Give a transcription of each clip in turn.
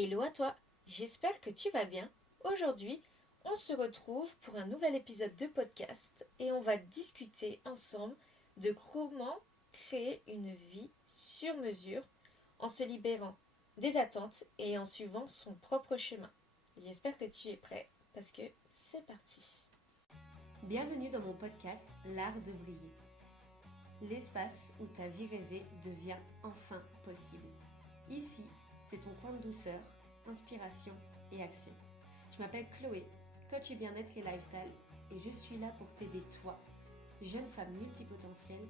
Hello à toi, j'espère que tu vas bien. Aujourd'hui, on se retrouve pour un nouvel épisode de podcast et on va discuter ensemble de comment créer une vie sur mesure en se libérant des attentes et en suivant son propre chemin. J'espère que tu es prêt parce que c'est parti. Bienvenue dans mon podcast L'art de briller, l'espace où ta vie rêvée devient enfin possible. Ici, c'est ton coin de douceur, inspiration et action. Je m'appelle Chloé, coach bien-être et lifestyle, et je suis là pour t'aider toi, jeune femme multipotentielle,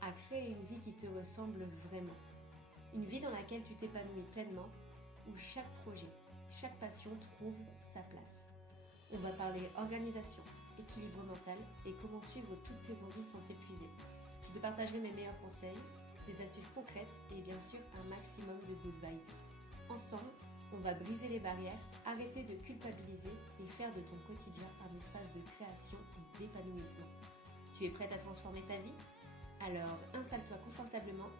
à créer une vie qui te ressemble vraiment. Une vie dans laquelle tu t'épanouis pleinement, où chaque projet, chaque passion trouve sa place. On va parler organisation, équilibre mental et comment suivre toutes tes envies sans t'épuiser. Je te partagerai mes meilleurs conseils, des astuces concrètes et bien sûr un maximum de good vibes. Ensemble, on va briser les barrières, arrêter de culpabiliser et faire de ton quotidien un espace de création et d'épanouissement. Tu es prête à transformer ta vie ? Alors installe-toi confortablement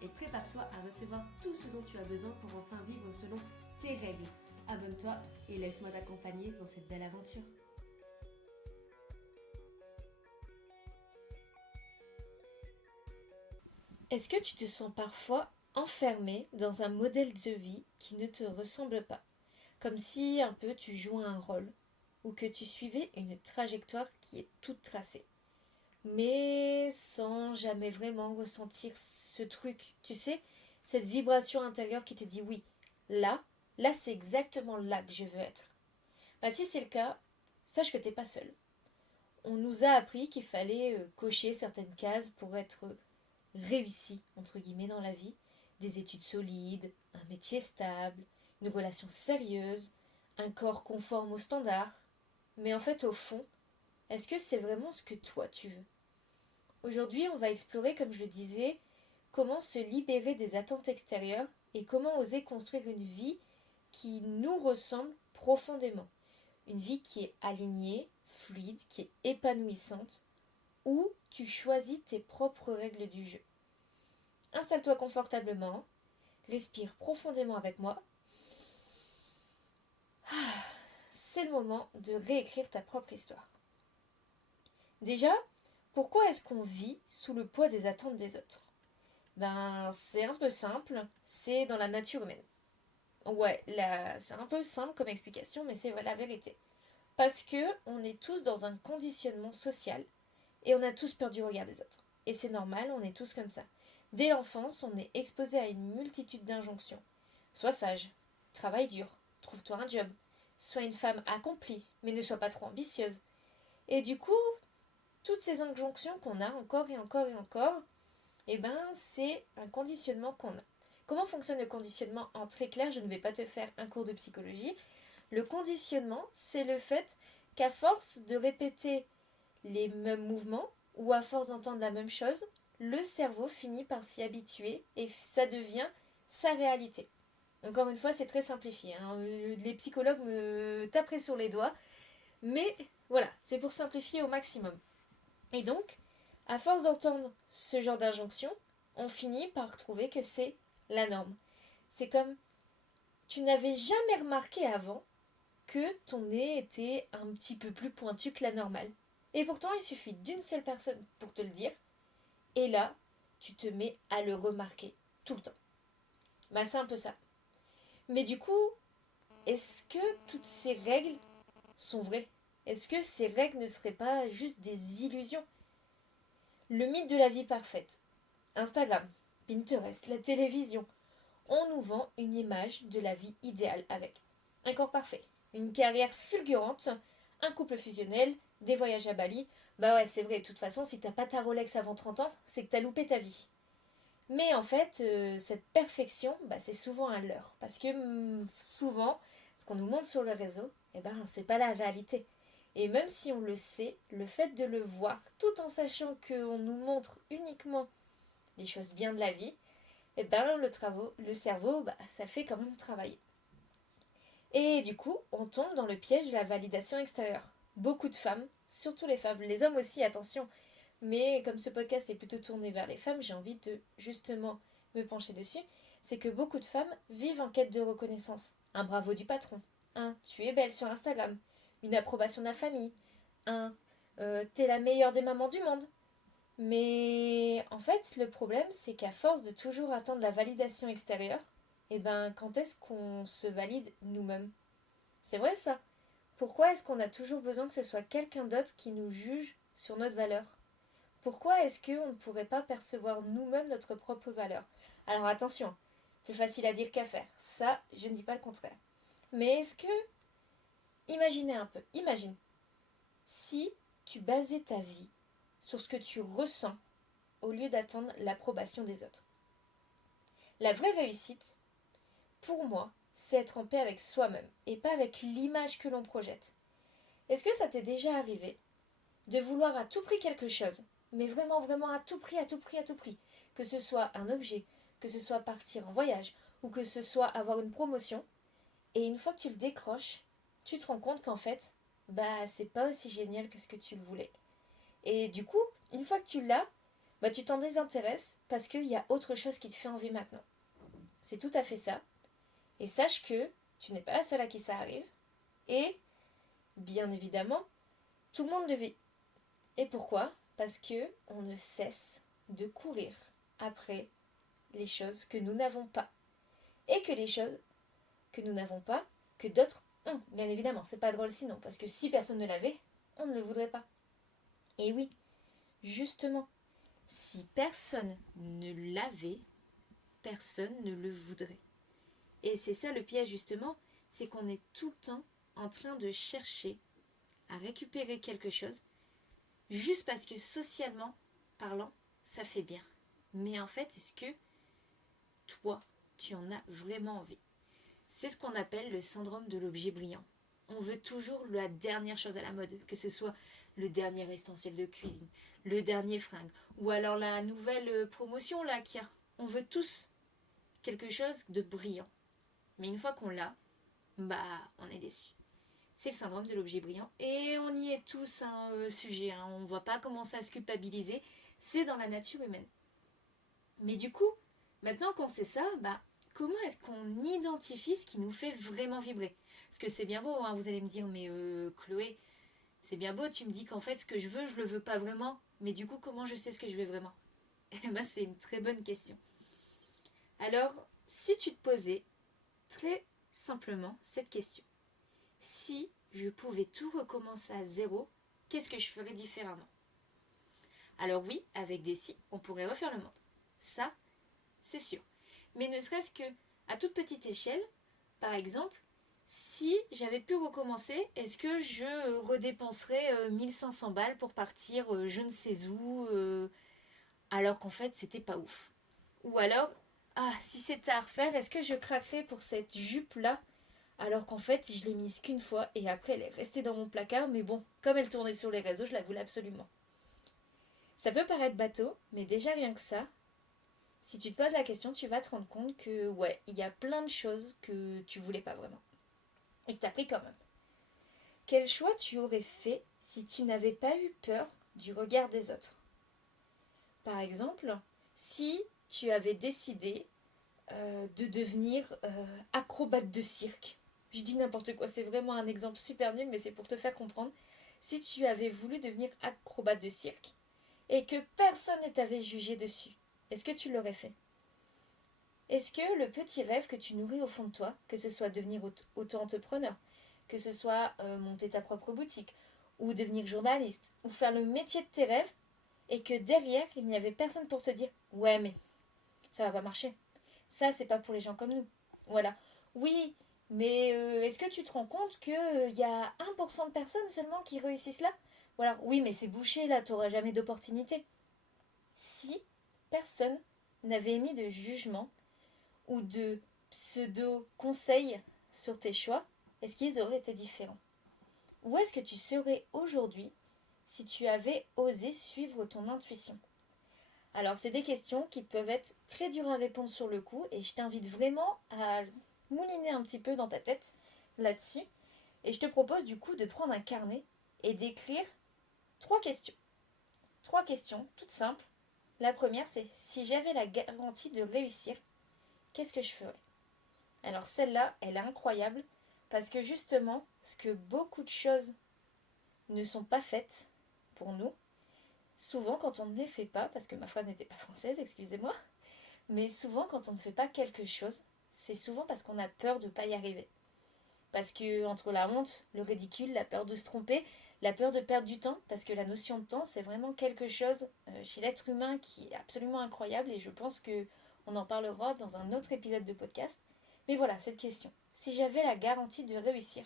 et prépare-toi à recevoir tout ce dont tu as besoin pour enfin vivre selon tes règles. Abonne-toi et laisse-moi t'accompagner dans cette belle aventure. Est-ce que tu te sens parfois enfermé dans un modèle de vie qui ne te ressemble pas, comme si un peu tu jouais un rôle ou que tu suivais une trajectoire qui est toute tracée, mais sans jamais vraiment ressentir ce truc, tu sais, cette vibration intérieure qui te dit oui, là, là c'est exactement là que je veux être. Bah si c'est le cas, sache que t'es pas seul. On nous a appris qu'il fallait cocher certaines cases pour être réussi, entre guillemets, dans la vie, des études solides, un métier stable, une relation sérieuse, un corps conforme aux standards. Mais en fait, au fond, est-ce que c'est vraiment ce que toi tu veux ? Aujourd'hui, on va explorer, comme je le disais, comment se libérer des attentes extérieures et comment oser construire une vie qui nous ressemble profondément. Une vie qui est alignée, fluide, qui est épanouissante, où tu choisis tes propres règles du jeu. Installe-toi confortablement, respire profondément avec moi. C'est le moment de réécrire ta propre histoire. Déjà, pourquoi est-ce qu'on vit sous le poids des attentes des autres ? C'est un peu simple, c'est dans la nature humaine. Ouais, c'est un peu simple comme explication, mais c'est la vérité. Parce que on est tous dans un conditionnement social et on a tous peur du regard des autres. Et c'est normal, on est tous comme ça. Dès l'enfance, on est exposé à une multitude d'injonctions. Sois sage, travaille dur, trouve-toi un job, sois une femme accomplie, mais ne sois pas trop ambitieuse. Et du coup, toutes ces injonctions qu'on a encore et encore et encore, c'est un conditionnement qu'on a. Comment fonctionne le conditionnement ? En très clair, je ne vais pas te faire un cours de psychologie. Le conditionnement, c'est le fait qu'à force de répéter les mêmes mouvements ou à force d'entendre la même chose, le cerveau finit par s'y habituer et ça devient sa réalité. Encore une fois, c'est très simplifié. Les psychologues me taperaient sur les doigts, mais voilà, c'est pour simplifier au maximum. Et donc, à force d'entendre ce genre d'injonction, on finit par trouver que c'est la norme. C'est comme tu n'avais jamais remarqué avant que ton nez était un petit peu plus pointu que la normale. Et pourtant, il suffit d'une seule personne pour te le dire. Et là, tu te mets à le remarquer tout le temps. C'est un peu ça. Mais du coup, est-ce que toutes ces règles sont vraies ? Est-ce que ces règles ne seraient pas juste des illusions ? Le mythe de la vie parfaite. Instagram, Pinterest, la télévision. On nous vend une image de la vie idéale avec un corps parfait, une carrière fulgurante, un couple fusionnel, des voyages à Bali. C'est vrai, de toute façon, si t'as pas ta Rolex avant 30 ans, c'est que t'as loupé ta vie. Mais en fait, cette perfection, c'est souvent un leurre. Parce que souvent, ce qu'on nous montre sur le réseau, c'est pas la réalité. Et même si on le sait, le fait de le voir, tout en sachant qu'on nous montre uniquement les choses bien de la vie, le cerveau, ça fait quand même travailler. Et du coup, on tombe dans le piège de la validation extérieure. Beaucoup de femmes, surtout les femmes, les hommes aussi, attention, mais comme ce podcast est plutôt tourné vers les femmes, j'ai envie de justement me pencher dessus. c'est que beaucoup de femmes vivent en quête de reconnaissance. Un bravo du patron, un tu es belle sur Instagram, une approbation de la famille, un t'es la meilleure des mamans du monde. Mais en fait, le problème, c'est qu'à force de toujours attendre la validation extérieure, eh ben, quand est-ce qu'on se valide nous-mêmes? C'est vrai ça. Pourquoi est-ce qu'on a toujours besoin que ce soit quelqu'un d'autre qui nous juge sur notre valeur? Pourquoi est-ce qu'on ne pourrait pas percevoir nous-mêmes notre propre valeur? Alors attention, plus facile à dire qu'à faire. Ça, je ne dis pas le contraire. Mais est-ce que, imaginez un peu, imagine, si tu basais ta vie sur ce que tu ressens au lieu d'attendre l'approbation des autres. La vraie réussite, pour moi, c'est être en paix avec soi-même et pas avec l'image que l'on projette. Est-ce que ça t'est déjà arrivé de vouloir à tout prix quelque chose, mais vraiment, vraiment à tout prix, à tout prix, à tout prix, que ce soit un objet, que ce soit partir en voyage, ou que ce soit avoir une promotion, et une fois que tu le décroches, tu te rends compte qu'en fait, c'est pas aussi génial que ce que tu le voulais. Et du coup, une fois que tu l'as, tu t'en désintéresses parce qu'il y a autre chose qui te fait envie maintenant. C'est tout à fait ça. Et sache que tu n'es pas la seule à qui ça arrive. Et, bien évidemment, tout le monde le vit. Et pourquoi? Parce que on ne cesse de courir après les choses que nous n'avons pas. Et que les choses que nous n'avons pas, que d'autres ont. Bien évidemment, c'est pas drôle sinon, parce que si personne ne l'avait, on ne le voudrait pas. Et oui, justement, si personne ne l'avait, personne ne le voudrait. Et c'est ça le piège justement, c'est qu'on est tout le temps en train de chercher à récupérer quelque chose, juste parce que socialement parlant, ça fait bien. Mais en fait, est-ce que toi, tu en as vraiment envie? C'est ce qu'on appelle le syndrome de l'objet brillant. On veut toujours la dernière chose à la mode, que ce soit le dernier ustensile de cuisine, le dernier fringue, ou alors la nouvelle promotion là qu'il y a. On veut tous quelque chose de brillant. Mais une fois qu'on l'a, on est déçu. C'est le syndrome de l'objet brillant. Et on y est tous un sujet. On ne va pas commencer à se culpabiliser. C'est dans la nature humaine. Mais du coup, maintenant qu'on sait ça, comment est-ce qu'on identifie ce qui nous fait vraiment vibrer? Parce que c'est bien beau, vous allez me dire, mais Chloé, c'est bien beau, tu me dis qu'en fait ce que je le veux pas vraiment. Mais du coup, comment je sais ce que je veux vraiment? C'est une très bonne question. Alors, si tu te posais très simplement cette question. Si je pouvais tout recommencer à zéro, qu'est-ce que je ferais différemment? Alors oui, avec des si, on pourrait refaire le monde. Ça, c'est sûr. Mais ne serait-ce que à toute petite échelle, par exemple, si j'avais pu recommencer, est-ce que je redépenserais 1500 balles pour partir je ne sais où, alors qu'en fait, c'était pas ouf? Ou alors, si c'était à refaire, est-ce que je craquerais pour cette jupe-là alors qu'en fait, je l'ai mise qu'une fois et après, elle est restée dans mon placard, mais bon, comme elle tournait sur les réseaux, je la voulais absolument. Ça peut paraître bateau, mais déjà rien que ça, si tu te poses la question, tu vas te rendre compte que, ouais, il y a plein de choses que tu voulais pas vraiment. Et que t'as pris quand même. Quel choix tu aurais fait si tu n'avais pas eu peur du regard des autres? Par exemple, si tu avais décidé de devenir acrobate de cirque. Je dis n'importe quoi, c'est vraiment un exemple super nul, mais c'est pour te faire comprendre. Si tu avais voulu devenir acrobate de cirque et que personne ne t'avait jugé dessus, est-ce que tu l'aurais fait? Est-ce que le petit rêve que tu nourris au fond de toi, que ce soit devenir auto-entrepreneur, que ce soit monter ta propre boutique, ou devenir journaliste, ou faire le métier de tes rêves, et que derrière, il n'y avait personne pour te dire « Ouais, mais ça va pas marcher. Ça, c'est pas pour les gens comme nous. » Voilà. Oui, mais est-ce que tu te rends compte qu'il y a 1% de personnes seulement qui réussissent là? Voilà. Oui, mais c'est bouché là, t'auras jamais d'opportunité. Si personne n'avait émis de jugement ou de pseudo-conseils sur tes choix, est-ce qu'ils auraient été différents? Où est-ce que tu serais aujourd'hui si tu avais osé suivre ton intuition? Alors, c'est des questions qui peuvent être très dures à répondre sur le coup et je t'invite vraiment à mouliner un petit peu dans ta tête là-dessus. Et je te propose du coup de prendre un carnet et d'écrire 3 questions. 3 questions toutes simples. La première, c'est si j'avais la garantie de réussir, qu'est-ce que je ferais? Alors celle-là, elle est incroyable parce que justement, ce que beaucoup de choses ne sont pas faites pour nous, souvent quand on ne les fait pas, parce que ma phrase n'était pas française, excusez-moi, mais souvent quand on ne fait pas quelque chose, c'est souvent parce qu'on a peur de ne pas y arriver. Parce que entre la honte, le ridicule, la peur de se tromper, la peur de perdre du temps, parce que la notion de temps, c'est vraiment quelque chose chez l'être humain qui est absolument incroyable et je pense que on en parlera dans un autre épisode de podcast. Mais voilà, cette question. Si j'avais la garantie de réussir,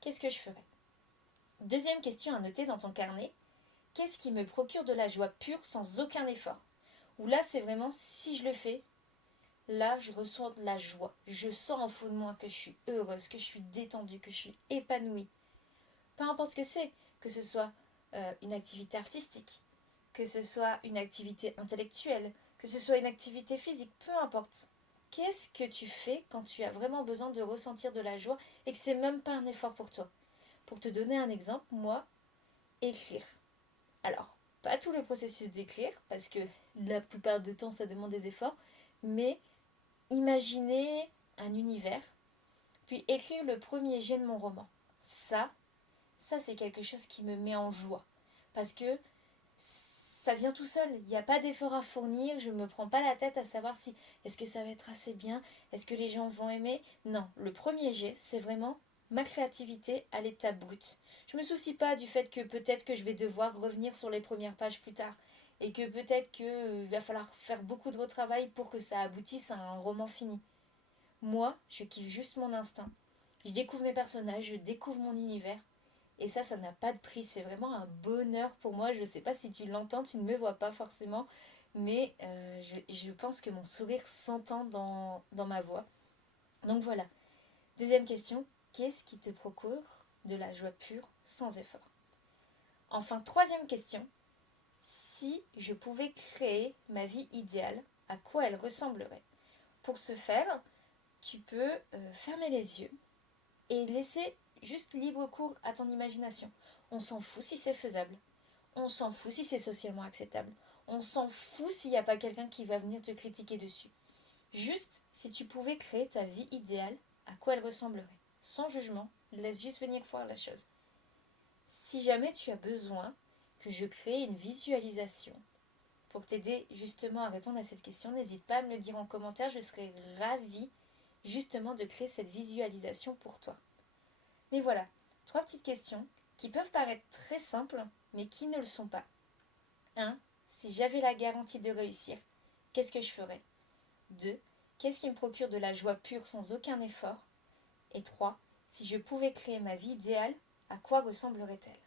qu'est-ce que je ferais? Deuxième question à noter dans ton carnet. Qu'est-ce qui me procure de la joie pure sans aucun effort? Où là, c'est vraiment si je le fais, là, je ressens de la joie. Je sens en fond de moi que je suis heureuse, que je suis détendue, que je suis épanouie. Peu importe ce que c'est, que ce soit une activité artistique, que ce soit une activité intellectuelle, que ce soit une activité physique, peu importe. Qu'est-ce que tu fais quand tu as vraiment besoin de ressentir de la joie et que c'est même pas un effort pour toi? Pour te donner un exemple, moi, écrire. Alors, pas tout le processus d'écrire, parce que la plupart du temps ça demande des efforts, mais imaginer un univers, puis écrire le premier jet de mon roman. Ça c'est quelque chose qui me met en joie. Parce que ça vient tout seul, il n'y a pas d'effort à fournir, je ne me prends pas la tête à savoir si est-ce que ça va être assez bien, est-ce que les gens vont aimer. Non, le premier jet, c'est vraiment ma créativité à l'état brut. Je me soucie pas du fait que peut-être que je vais devoir revenir sur les premières pages plus tard et que peut-être qu'il va falloir faire beaucoup de retravail pour que ça aboutisse à un roman fini. Moi, je kiffe juste mon instinct. Je découvre mes personnages, je découvre mon univers. Et ça n'a pas de prix. C'est vraiment un bonheur pour moi. Je ne sais pas si tu l'entends, tu ne me vois pas forcément. Mais je pense que mon sourire s'entend dans ma voix. Donc voilà. Deuxième question. Qu'est-ce qui te procure de la joie pure sans effort? Enfin, troisième question. Si je pouvais créer ma vie idéale, à quoi elle ressemblerait? Pour ce faire, tu peux fermer les yeux et laisser juste libre cours à ton imagination. On s'en fout si c'est faisable. On s'en fout si c'est socialement acceptable. On s'en fout s'il n'y a pas quelqu'un qui va venir te critiquer dessus. Juste, si tu pouvais créer ta vie idéale, à quoi elle ressemblerait? Sans jugement, laisse juste venir voir la chose. Si jamais tu as besoin que je crée une visualisation pour t'aider justement à répondre à cette question, n'hésite pas à me le dire en commentaire, je serais ravie justement de créer cette visualisation pour toi. Mais voilà, 3 petites questions qui peuvent paraître très simples, mais qui ne le sont pas. 1. Si j'avais la garantie de réussir, qu'est-ce que je ferais? 2. Qu'est-ce qui me procure de la joie pure sans aucun effort? Et 3. Si je pouvais créer ma vie idéale, à quoi ressemblerait-elle?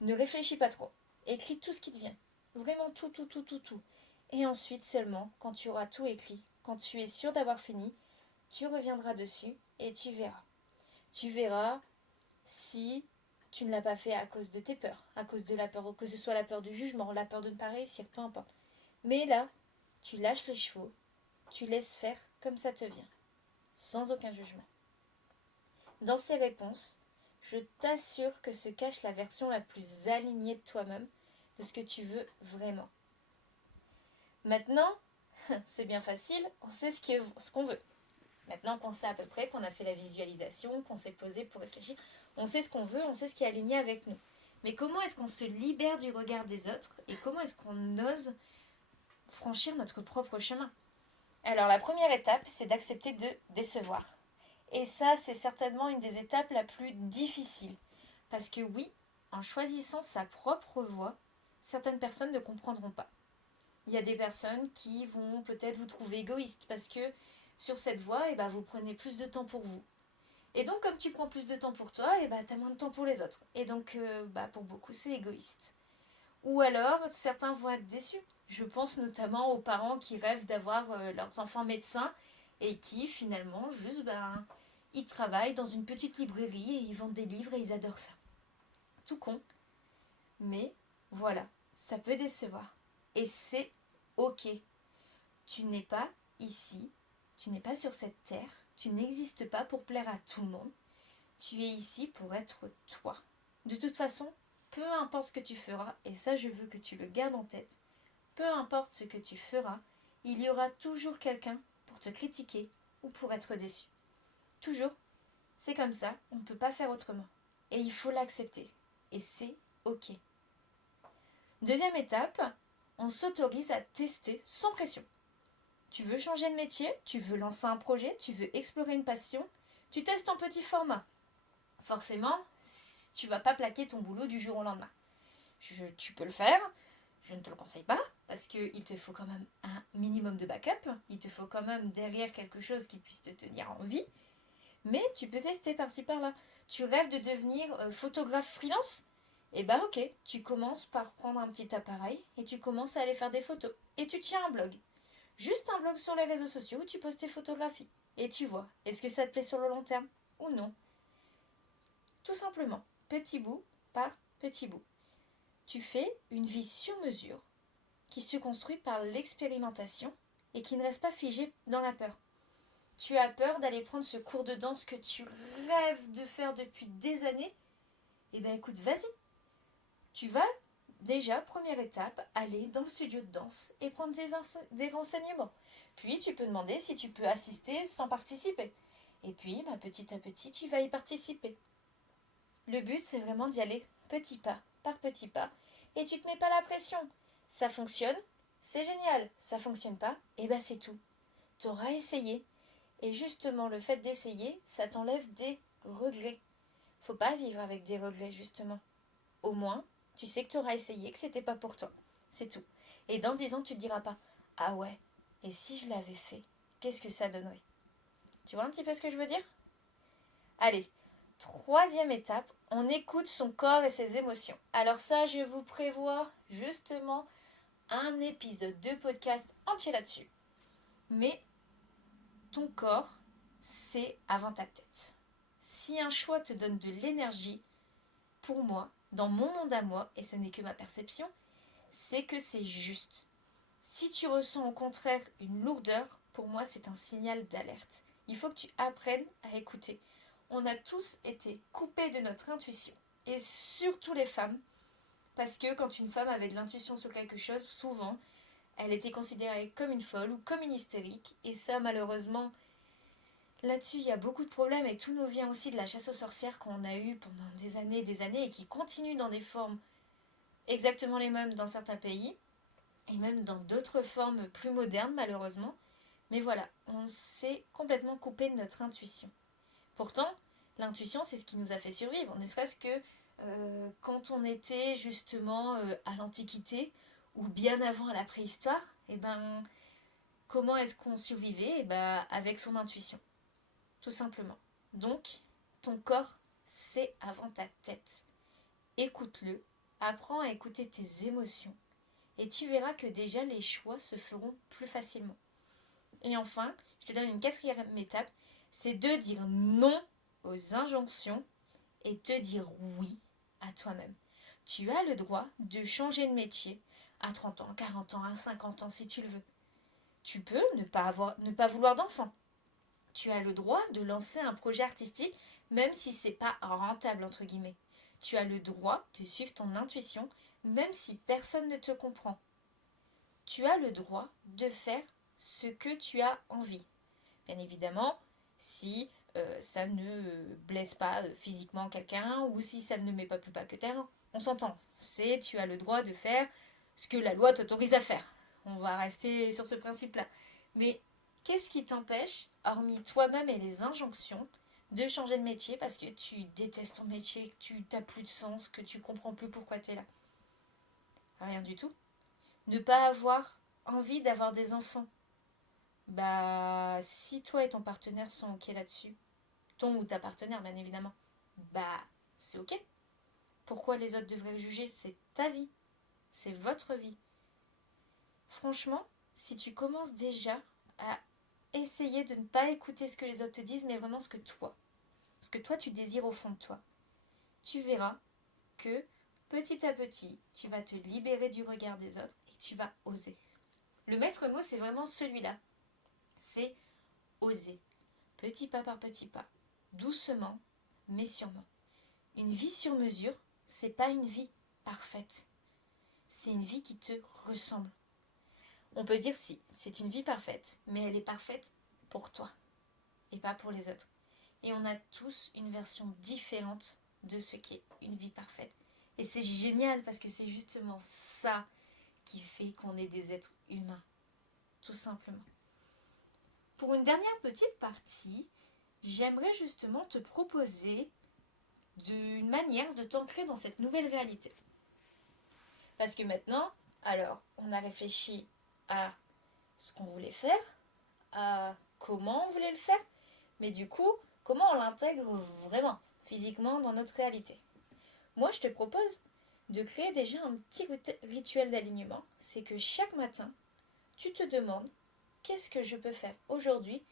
Ne réfléchis pas trop. Écris tout ce qui te vient. Vraiment tout, tout, tout, tout, tout. Et ensuite seulement, quand tu auras tout écrit, quand tu es sûr d'avoir fini, tu reviendras dessus et tu verras. Tu verras si tu ne l'as pas fait à cause de tes peurs, à cause de la peur, que ce soit la peur du jugement, la peur de ne pas réussir, peu importe. Mais là, tu lâches les chevaux, tu laisses faire comme ça te vient, sans aucun jugement. Dans ces réponses, je t'assure que se cache la version la plus alignée de toi-même, de ce que tu veux vraiment. Maintenant, c'est bien facile, on sait ce qu'on veut. Maintenant qu'on sait à peu près, qu'on a fait la visualisation, qu'on s'est posé pour réfléchir, on sait ce qu'on veut, on sait ce qui est aligné avec nous. Mais comment est-ce qu'on se libère du regard des autres et comment est-ce qu'on ose franchir notre propre chemin? Alors la première étape, c'est d'accepter de décevoir. Et ça, c'est certainement une des étapes la plus difficile. Parce que oui, en choisissant sa propre voie, certaines personnes ne comprendront pas. Il y a des personnes qui vont peut-être vous trouver égoïste parce que sur cette voie, vous prenez plus de temps pour vous. Et donc, comme tu prends plus de temps pour toi, tu as moins de temps pour les autres. Et donc, pour beaucoup, c'est égoïste. Ou alors, certains vont être déçus. Je pense notamment aux parents qui rêvent d'avoir leurs enfants médecins et qui, finalement, juste, ils travaillent dans une petite librairie et ils vendent des livres et ils adorent ça. Tout con. Mais, voilà, ça peut décevoir. Et c'est ok. Tu n'es pas ici, tu n'es pas sur cette terre, tu n'existes pas pour plaire à tout le monde. Tu es ici pour être toi. De toute façon, peu importe ce que tu feras, et ça je veux que tu le gardes en tête, peu importe ce que tu feras, il y aura toujours quelqu'un pour te critiquer ou pour être déçu. Toujours, c'est comme ça, on ne peut pas faire autrement. Et il faut l'accepter. Et c'est ok. Deuxième étape, on s'autorise à tester sans pression. Tu veux changer de métier, tu veux lancer un projet, tu veux explorer une passion, tu testes en petit format. Forcément, tu vas pas plaquer ton boulot du jour au lendemain. Tu peux le faire, je ne te le conseille pas, parce qu'il te faut quand même un minimum de backup, il te faut quand même derrière quelque chose qui puisse te tenir en vie, mais tu peux tester par-ci par-là. Tu rêves de devenir photographe freelance? Eh ben ok, tu commences par prendre un petit appareil et tu commences à aller faire des photos. Et tu tiens un blog. Juste un blog sur les réseaux sociaux où tu postes tes photographies. Et tu vois, est-ce que ça te plaît sur le long terme ou non? Tout simplement, petit bout par petit bout. Tu fais une vie sur mesure qui se construit par l'expérimentation et qui ne reste pas figée dans la peur. Tu as peur d'aller prendre ce cours de danse que tu rêves de faire depuis des années? Eh bien écoute, vas-y. Tu vas déjà, première étape, aller dans le studio de danse et prendre des renseignements. Puis tu peux demander si tu peux assister sans participer. Et puis, petit à petit, tu vas y participer. Le but, c'est vraiment d'y aller petit pas par petit pas. Et tu ne te mets pas la pression. Ça fonctionne, c'est génial. Ça fonctionne pas, et c'est tout. Tu auras essayé. Et justement, le fait d'essayer, ça t'enlève des regrets. Faut pas vivre avec des regrets, justement. Au moins, tu sais que tu auras essayé, que c'était pas pour toi. C'est tout. Et dans 10 ans, tu te diras pas, ah ouais, et si je l'avais fait, qu'est-ce que ça donnerait? Tu vois un petit peu ce que je veux dire? Allez, troisième étape, on écoute son corps et ses émotions. Alors ça, je vous prévois justement un épisode de podcast entier là-dessus. Mais ton corps, c'est avant ta tête. Si un choix te donne de l'énergie, pour moi, dans mon monde à moi, et ce n'est que ma perception, c'est que c'est juste. Si tu ressens au contraire une lourdeur, pour moi c'est un signal d'alerte. Il faut que tu apprennes à écouter. On a tous été coupés de notre intuition, et surtout les femmes, parce que quand une femme avait de l'intuition sur quelque chose, souvent, elle était considérée comme une folle ou comme une hystérique, et ça malheureusement, là-dessus il y a beaucoup de problèmes, et tout nous vient aussi de la chasse aux sorcières qu'on a eue pendant des années, et qui continue dans des formes exactement les mêmes dans certains pays, et même dans d'autres formes plus modernes malheureusement. Mais voilà, on s'est complètement coupé de notre intuition. Pourtant, l'intuition, c'est ce qui nous a fait survivre, ne serait-ce que quand on était justement à l'Antiquité ou bien avant à la préhistoire, comment est-ce qu'on survivait? Avec son intuition, tout simplement. Donc, ton corps, c'est avant ta tête. Écoute-le, apprends à écouter tes émotions et tu verras que déjà les choix se feront plus facilement. Et enfin, je te donne une quatrième étape, c'est de dire non aux injonctions et te dire oui à toi-même. Tu as le droit de changer de métier à 30 ans, 40 ans, à 50 ans si tu le veux. Tu peux ne pas vouloir d'enfant. Tu as le droit de lancer un projet artistique même si c'est pas rentable entre guillemets. Tu as le droit de suivre ton intuition même si personne ne te comprend. Tu as le droit de faire ce que tu as envie. Bien évidemment, si ça ne blesse pas physiquement quelqu'un ou si ça ne met pas plus bas que terre, on s'entend. Tu as le droit de faire ce que la loi t'autorise à faire. On va rester sur ce principe-là. Mais qu'est-ce qui t'empêche, hormis toi-même et les injonctions, de changer de métier parce que tu détestes ton métier, que tu n'as plus de sens, que tu comprends plus pourquoi tu es là? Rien du tout. Ne pas avoir envie d'avoir des enfants. Si toi et ton partenaire sont ok là-dessus, ton ou ta partenaire bien évidemment, c'est ok. Pourquoi les autres devraient juger? C'est ta vie, c'est votre vie. Franchement, si tu commences déjà à essayer de ne pas écouter ce que les autres te disent, mais vraiment ce que toi tu désires au fond de toi, tu verras que petit à petit, tu vas te libérer du regard des autres et tu vas oser. Le maître mot, c'est vraiment celui-là. C'est oser. Petit pas par petit pas. Doucement, mais sûrement. Une vie sur mesure, c'est pas une vie parfaite. C'est une vie qui te ressemble. On peut dire si, c'est une vie parfaite, mais elle est parfaite pour toi et pas pour les autres. Et on a tous une version différente de ce qu'est une vie parfaite. Et c'est génial parce que c'est justement ça qui fait qu'on est des êtres humains, tout simplement. Pour une dernière petite partie, j'aimerais justement te proposer une manière de t'ancrer dans cette nouvelle réalité. Parce que maintenant, alors, on a réfléchi à ce qu'on voulait faire, à comment on voulait le faire, mais du coup, comment on l'intègre vraiment, physiquement, dans notre réalité. Moi, je te propose de créer déjà un petit rituel d'alignement. C'est que chaque matin, tu te demandes qu'est-ce que je peux faire aujourd'hui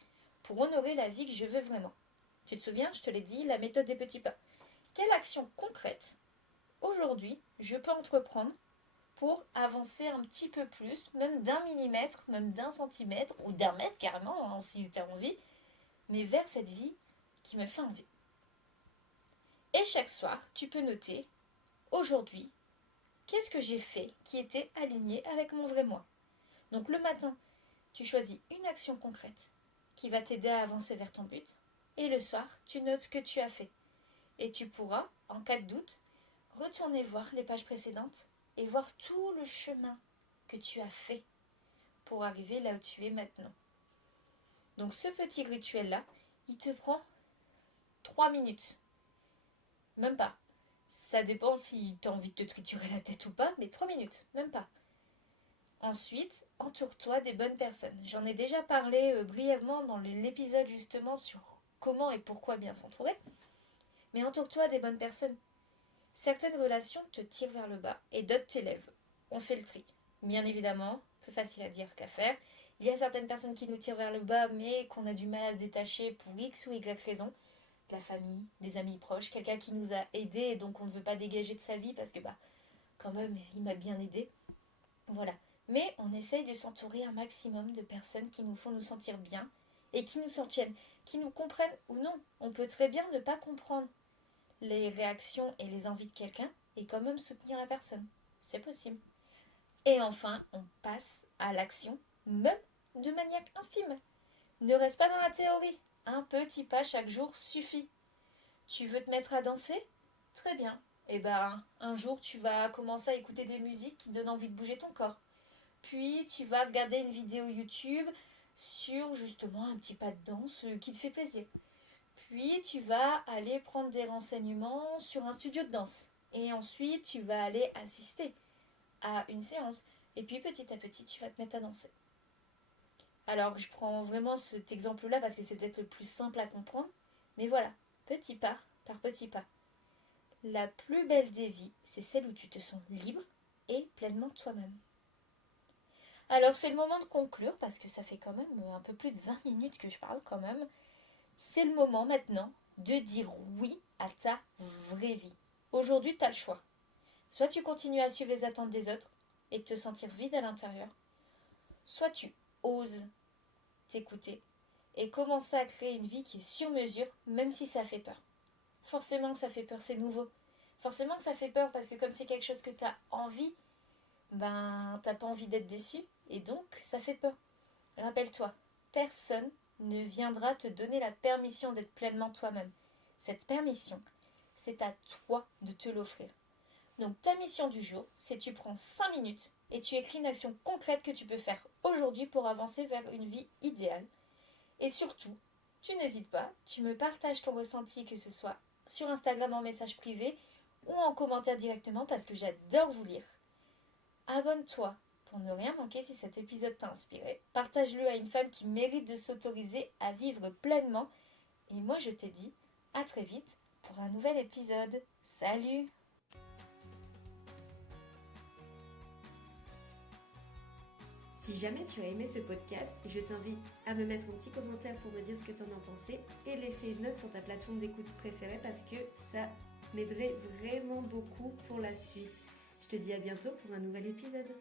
pour honorer la vie que je veux vraiment. Tu te souviens, je te l'ai dit, la méthode des petits pas. Quelle action concrète, aujourd'hui, je peux entreprendre pour avancer un petit peu plus, même d'1 millimètre, même d'1 centimètre, ou d'1 mètre carrément, hein, si tu as envie, mais vers cette vie qui me fait envie. Et chaque soir, tu peux noter, aujourd'hui, qu'est-ce que j'ai fait qui était aligné avec mon vrai moi. Donc le matin, tu choisis une action concrète qui va t'aider à avancer vers ton but, et le soir, tu notes ce que tu as fait. Et tu pourras, en cas de doute, retourner voir les pages précédentes et voir tout le chemin que tu as fait pour arriver là où tu es maintenant. Donc ce petit rituel-là, il te prend 3 minutes. Même pas. Ça dépend si tu as envie de te triturer la tête ou pas, mais 3 minutes, même pas. Ensuite, entoure-toi des bonnes personnes. J'en ai déjà parlé brièvement dans l'épisode justement sur comment et pourquoi bien s'entourer. Mais entoure-toi des bonnes personnes. Certaines relations te tirent vers le bas et d'autres t'élèvent. On fait le tri. Bien évidemment, plus facile à dire qu'à faire. Il y a certaines personnes qui nous tirent vers le bas mais qu'on a du mal à se détacher pour X ou Y raison. De la famille, des amis proches, quelqu'un qui nous a aidés et donc on ne veut pas dégager de sa vie parce que quand même, il m'a bien aidé. Voilà. Mais on essaye de s'entourer un maximum de personnes qui nous font nous sentir bien et qui nous soutiennent, qui nous comprennent ou non. On peut très bien ne pas comprendre les réactions et les envies de quelqu'un et quand même soutenir la personne. C'est possible. Et enfin, on passe à l'action, même de manière infime. Ne reste pas dans la théorie. Un petit pas chaque jour suffit. Tu veux te mettre à danser? Très bien. Eh ben, un jour, tu vas commencer à écouter des musiques qui donnent envie de bouger ton corps. Puis, tu vas regarder une vidéo YouTube sur justement un petit pas de danse qui te fait plaisir. Puis, tu vas aller prendre des renseignements sur un studio de danse. Et ensuite, tu vas aller assister à une séance. Et puis, petit à petit, tu vas te mettre à danser. Alors, je prends vraiment cet exemple-là parce que c'est peut-être le plus simple à comprendre. Mais voilà, petit pas par petit pas. La plus belle des vies, c'est celle où tu te sens libre et pleinement toi-même. Alors, c'est le moment de conclure parce que ça fait quand même un peu plus de 20 minutes que je parle quand même. C'est le moment maintenant de dire oui à ta vraie vie. Aujourd'hui, tu as le choix. Soit tu continues à suivre les attentes des autres et te sentir vide à l'intérieur, soit tu oses t'écouter et commencer à créer une vie qui est sur mesure, même si ça fait peur. Forcément que ça fait peur, c'est nouveau. Forcément que ça fait peur parce que comme c'est quelque chose que tu as envie, t'as pas envie d'être déçu et donc ça fait peur. Rappelle-toi, personne ne viendra te donner la permission d'être pleinement toi-même. Cette permission, c'est à toi de te l'offrir. Donc ta mission du jour, c'est tu prends 5 minutes et tu écris une action concrète que tu peux faire aujourd'hui pour avancer vers une vie idéale. Et surtout, tu n'hésites pas, tu me partages ton ressenti, que ce soit sur Instagram en message privé ou en commentaire directement parce que j'adore vous lire. Abonne-toi pour ne rien manquer si cet épisode t'a inspiré. Partage-le à une femme qui mérite de s'autoriser à vivre pleinement. Et moi je te dis à très vite pour un nouvel épisode. Salut! Si jamais tu as aimé ce podcast, je t'invite à me mettre un petit commentaire pour me dire ce que tu en as pensé et laisser une note sur ta plateforme d'écoute préférée parce que ça m'aiderait vraiment beaucoup pour la suite. Je te dis à bientôt pour un nouvel épisode.